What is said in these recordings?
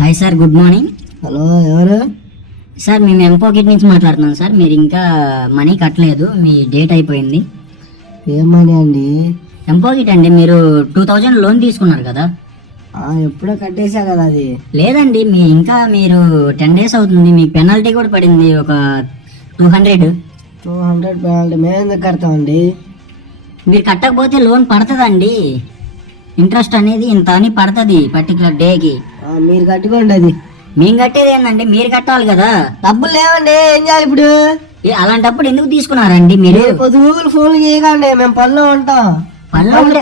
Hi sir, good morning. Hello, ఎవరు? Sir మేము ఎంపోకెట్ నుంచి మాట్లాడుతున్నాం సార్. మీరు ఇంకా మనీ కట్టలేదు, మీ డేట్ అయిపోయింది. ఏం మనీ అండి? ఎంపోకెట్ అండి, మీరు 2000 లోన్ తీసుకున్నారు కదా. ఎప్పుడో కట్టేసా కదా అది. లేదండి, మీరు 10 days అవుతుంది. మీకు పెనాల్టీ కూడా పడింది ఒక 200. 200 పెనాల్టీ మేము ఎందుకు కడతామండి? మీరు కట్టకపోతే లోన్ పడుతుందండి. ఇంట్రెస్ట్ అనేది ఇంత అని పడుతుంది పర్టికులర్ డేకి. మీరు కట్టుకోండి అది. మేము కట్టేది ఏంటండి, మీరు కట్టాలి కదా. డబ్బులు లేవండి, ఏం చేయాలి ఇప్పుడు? అలాంటప్పుడు ఎందుకు తీసుకున్నారండి మీరు? గూగుల్ ఫోన్ చేయకండి, మేము పనిలో ఉంటాం.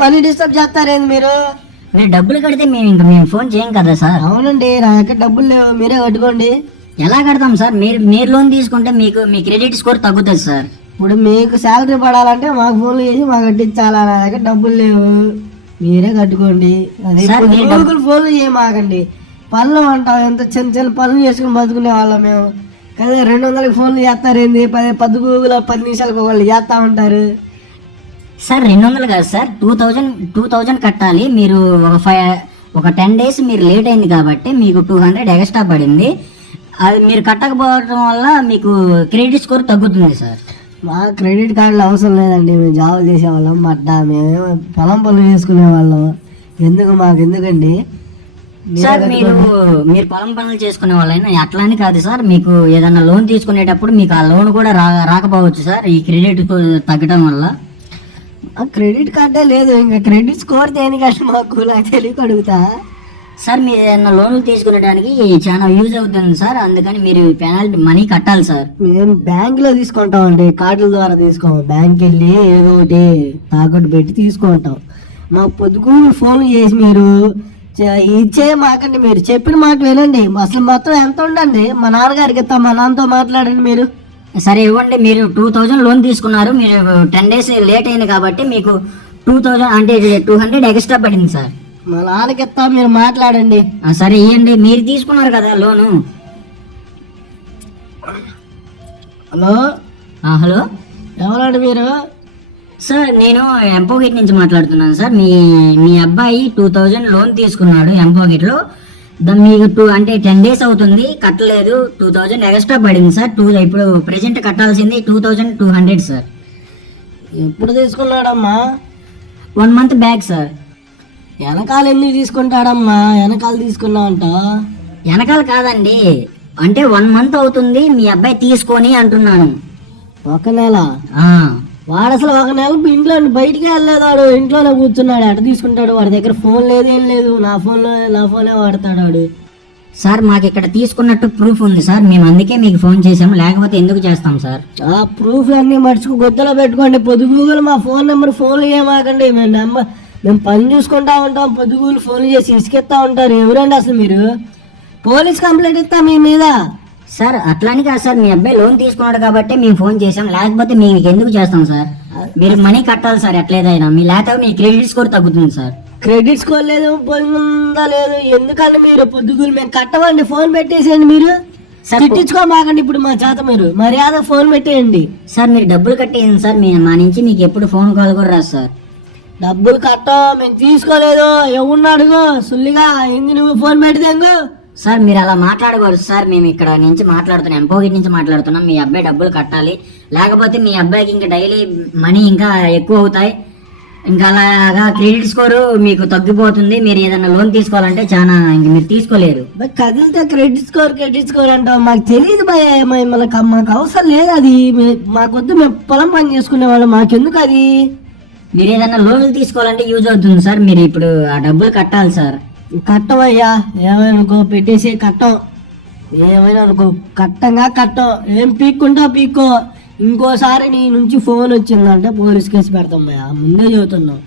పని డిస్టర్బ్ చేస్తారేంది మీరు? మీరు డబ్బులు కడితే మేము ఫోన్ చేయం కదా సార్. అవునండి, నా దగ్గర డబ్బులు లేవు, మీరే కట్టుకోండి. ఎలా కడతాం సార్? మీరు లోన్ తీసుకుంటే మీ క్రెడిట్ స్కోర్ తగ్గుతుంది సార్. ఇప్పుడు మీకు శాలరీ పడాలంటే మాకు ఫోన్లు చేసి మాకు కట్టించాలా? నా దగ్గర డబ్బులు లేవు, మీరే కట్టుకోండి. అదే గూగుల్ ఫోన్లు చేయమాకండి. పనులు అంటాం, ఎంత చిన్న చిన్న పనులు చేసుకుని బతుకునే వాళ్ళం మేము కదా. 200కి ఫోన్లు చేస్తారేంది? 10 గూగుల్ 10 నిమిషాలకు ఒకళ్ళు చేస్తా ఉంటారు సార్. 200 కాదు సార్, 2000 కట్టాలి. మీరు ఒక 10 days మీరు లేట్ అయింది కాబట్టి మీకు 200 ఎక్స్ట్రా పడింది. అది మీరు కట్టకపోవడం వల్ల మీకు క్రెడిట్ స్కోర్ తగ్గుతుంది సార్. మా క్రెడిట్ కార్డులు అవసరం లేదండి, మేము జాబులు చేసేవాళ్ళం. మేము పొలం పనులు చేసుకునే వాళ్ళం. మాకు ఎందుకండి సార్? మీరు పొలం పనులు చేసుకునే వాళ్ళైనా అట్లా అని కాదు సార్. మీకు ఏదైనా లోన్ తీసుకునేటప్పుడు మీకు ఆ లోన్ కూడా రాకపోవచ్చు సార్, ఈ క్రెడిట్ తగ్గడం వల్ల. క్రెడిట్ కార్డే లేదు, ఇంకా క్రెడిట్ స్కోర్ దేనికంటే మాకు నాకు తెలియక అడుగుతా సార్. మీరు ఏదైనా లోన్లు తీసుకునేటానికి చాలా యూజ్ అవుతుంది సార్, అందుకని మీరు పెనాల్టీ మనీ కట్టాలి సార్. మేము బ్యాంకులో తీసుకుంటామండి, కార్డుల ద్వారా తీసుకోము. బ్యాంక్ వెళ్ళి ఏదో ఒకటి తాకట్టు పెట్టి తీసుకుంటాం. మాకు పొద్దుకు ఫోన్ చేసి మీరు ఇచ్చే మాకండి, మీరు చెప్పిన మాట వినండి. అసలు మొత్తం ఎంత ఉండండి, మా నాన్నగారికి ఇస్తాం, మా నాన్నతో మాట్లాడండి మీరు. సరే ఇవ్వండి. మీరు 2000 లోన్ తీసుకున్నారు, మీరు 10 days లేట్ అయింది కాబట్టి మీకు 2000 అంటే 200 ఎక్స్ట్రా పడింది సార్. మా నాన్నకి ఇస్తాం, మీరు మాట్లాడండి. సరే ఇవ్వండి, మీరు తీసుకున్నారు కదా లోను. హలో హలో, ఎవరండి మీరు? సార్ నేను ఎంపోకెట్ నుంచి మాట్లాడుతున్నాను సార్. మీ అబ్బాయి 2000 లోన్ తీసుకున్నాడు ఎంపోకెట్లో. మీకు అంటే 10 days అవుతుంది, కట్టలేదు. 2000 ఎక్స్ట్రా పడింది సార్. ఇప్పుడు ప్రెజెంట్ కట్టాల్సింది 2200 సార్. ఎప్పుడు తీసుకున్నాడమ్మా? 1 month బ్యాక్ సార్. వెనకాల ఎందుకు తీసుకుంటాడమ్మా? వెనకాల తీసుకున్నావంట. వెనకాల కాదండి, అంటే 1 month అవుతుంది మీ అబ్బాయి తీసుకొని అంటున్నాను. 1 నెల? వాడు అసలు 1 నెల ఇంట్లో బయటికి వెళ్ళలేదు, వాడు ఇంట్లోనే కూర్చున్నాడు. ఎట తీసుకుంటాడు? వాడి దగ్గర ఫోన్ లేదు, ఏం లేదు. నా ఫోనే వాడతాడు వాడు. సార్ మాకు ఇక్కడ తీసుకున్నట్టు ప్రూఫ్ ఉంది సార్, మేము అందుకే మీకు ఫోన్ చేసాము, లేకపోతే ఎందుకు చేస్తాం సార్? ఆ ప్రూఫ్లన్నీ మర్చుకు గుద్దలో పెట్టుకోండి. పొద్దుగూగులు మా ఫోన్ నెంబర్ ఫోన్లు చేయమాకండి. మేము పని చూసుకుంటా ఉంటాం, పొద్దుగూలు ఫోన్లు చేసి ఇసుకెత్తా ఉంటారు. ఎవరండి అసలు మీరు? పోలీస్ కంప్లైంట్ ఇస్తాం మీ మీద. సార్ అట్లానే కాదు సార్, మీ అబ్బాయి లోన్ తీసుకున్నాడు కాబట్టి మేము ఫోన్ చేసాం, లేకపోతే మీకు ఎందుకు చేస్తాం సార్? మీరు మనీ కట్టాలి సార్ ఎట్లేదైనా, లేకపోతే మీ క్రెడిట్ స్కోర్ తగ్గుతుంది సార్. క్రెడిట్ స్కోర్ లేదు, పొందా లేదు. ఎందుకంటే మీరు పొద్దుగులు మేము కట్టమండి, ఫోన్ పెట్టేసేయండి. మీరు తిట్టించుకోమాకండి ఇప్పుడు మా చేత. మీరు మర్యాద ఫోన్ పెట్టేయండి సార్. మీరు డబ్బులు కట్టేయండి సార్, మా నుంచి మీకు ఎప్పుడు ఫోన్ కాల్ కూడా రాదు సార్. డబ్బులు మేము తీసుకోలేదు. ఎవరిని అడుగు సుల్లిగా ఏంది నువ్వు ఫోన్ పెట్టేంగు సార్. మీరు అలా మాట్లాడకూడదు సార్, మేము ఇక్కడ నుంచి మాట్లాడుతున్నాం, ఎంపోకెట్ నుంచి మాట్లాడుతున్నాం. మీ అబ్బాయి డబ్బులు కట్టాలి, లేకపోతే మీ అబ్బాయికి ఇంకా డైలీ మనీ ఇంకా ఎక్కువ అవుతాయి. ఇంకా అలాగా క్రెడిట్ స్కోర్ మీకు తగ్గిపోతుంది. మీరు ఏదైనా లోన్ తీసుకోవాలంటే చాలా ఇంక మీరు తీసుకోలేరు. కదిలితే క్రెడిట్ స్కోర్ అంటావు, మాకు తెలియదు భయ. మాకు అవసరం లేదు అది. మాకొద్దు, మేము పొలం పని చేసుకునే వాళ్ళం, మాకెందుకు అది? మీరు ఏదైనా లోన్లు తీసుకోవాలంటే యూజ్ అవుతుంది సార్. మీరు ఇప్పుడు ఆ డబ్బులు కట్టాలి సార్. కట్టమయ్యా, ఏమైనా అనుకో, పెట్టేసి కట్టం. ఏమైనా అనుకో, కట్టం. ఏం పీక్కుంటా పీక్కో. ఇంకోసారి నీ నుంచి ఫోన్ వచ్చిందంటే పోలీస్ కేసు పెడతాం భయ్యా, ముందే చెబుతున్నాం.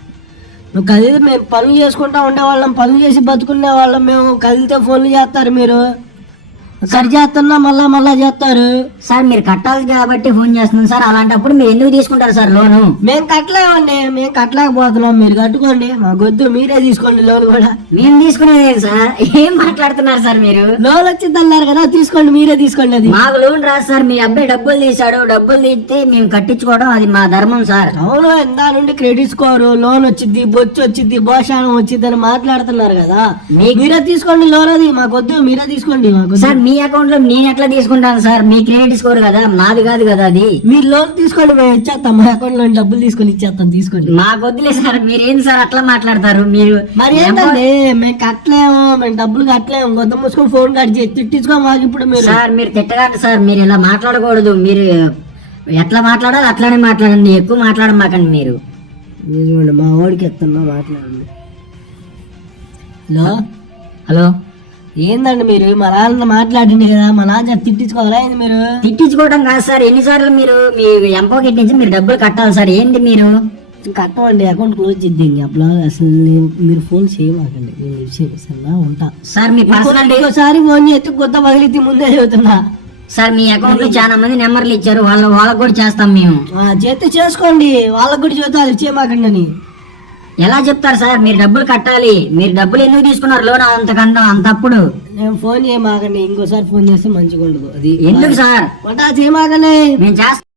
నువ్వు కదిలితే మేము పనులు చేసుకుంటా ఉండేవాళ్ళం, పనులు చేసి బతుకునే వాళ్ళం మేము. కదిలితే ఫోన్లు చేస్తారు మీరు. సరి చేస్తున్నా మళ్ళా చేస్తారు. సార్ మీరు కట్టాలి కాబట్టి ఫోన్ చేస్తున్నాం సార్. అలాంటప్పుడు మీరు ఎందుకు తీసుకుంటారు సార్ లోను? మేము కట్టలేమండి, మేము కట్టలేకపోతున్నాం, మీరు కట్టుకోండి, మాకొద్దు, మీరే తీసుకోండి లోన్ కూడా. మేము తీసుకునేది సార్. ఏం మాట్లాడుతున్నారు సార్ మీరు? లోన్ వచ్చింది అన్నారు కదా, తీసుకోండి, మీరే తీసుకోండి. అది మాకు లోన్ రాదు సార్. మీ అబ్బాయి డబ్బులు తీసాడు, డబ్బులు తీస్తే మేము కట్టించుకోవడం అది మా ధర్మం సార్. అవును, ఇందా నుండి క్రెడిట్ స్కోర్, లోన్ వచ్చింది, బొచ్చు వచ్చింది, భోషానం వచ్చింది అని మాట్లాడుతున్నారు కదా. మీరే తీసుకోండి లోన్, అది మాకొద్దు, మీరే తీసుకోండి. మాకు సార్ మీ అకౌంట్ లో నేను ఎట్లా తీసుకుంటాను సార్? మీ క్రెడిట్ స్కోర్ కదా, నాది కాదు కదా అది. మీరు లోన్ తీసుకోండి, మేము ఇచ్చేస్తాం, మా అకౌంట్ లో డబ్బులు తీసుకొని ఇచ్చేస్తాం, తీసుకోండి. మాకు వద్దులే సార్. మీరేంటి సార్ అట్లా మాట్లాడతారు? మీరు మరి ఏంటండి, మేము కట్టలేము, మేము డబ్బులు కట్టలేము, కొత్త మూసుకొని ఫోన్ కట్ చేసి తిట్టించుకో మాకు ఇప్పుడు. మీరు సార్ మీరు తిట్టగానే సార్, మీరు ఇలా మాట్లాడకూడదు. మీరు ఎట్లా మాట్లాడాలి అట్లానే మాట్లాడండి, ఎక్కువ మాట్లాడమాకండి మీరు. చూడండి, మా వాడికి ఎత్తున్నా, మాట్లాడండి. హలో హలో, ఏందండి మీరు? మా నాన్న మాట్లాడింది కదా, మా నాన్న తిట్టించుకోవాలా ఏంది మీరు? తిట్టించుకోవడం కాదు సార్. ఎన్నిసార్లు మీరు మీ ఎంపోకెట్ నుంచి మీరు డబ్బులు కట్టాలి సార్. ఏంటి మీరు? కట్టమండి, అకౌంట్ క్లోజ్ చేద్దాం. అప్పుడు అసలు మీరు ఫోన్ చేయమాకండి, నేను విషయం ఉంటా సార్. మీ పర్సనల్ ఇంకోసారి ఫోన్ చేస్తే కొత్త పగిలితే ముందే చెబుతున్నా సార్. మీ అకౌంట్ లో చాలా మంది నెంబర్లు ఇచ్చారు, వాళ్ళకి కూడా చేస్తాం మేము. చేస్తే చేసుకోండి, వాళ్ళకి కూడా చూద్దాం, చేయమాకండి అని. ఎలా చెప్తారు సార్? మీరు డబ్బులు కట్టాలి. మీరు డబ్బులు ఎందుకు తీసుకున్నారు లోన్ అంతప్పుడు? నేను ఫోన్ చేయమాకండి, ఇంకోసారి ఫోన్ చేస్తే మంచిగా ఉండదు. అది ఎందుకు సార్? చేయమాకండి, మేము చేస్తాం.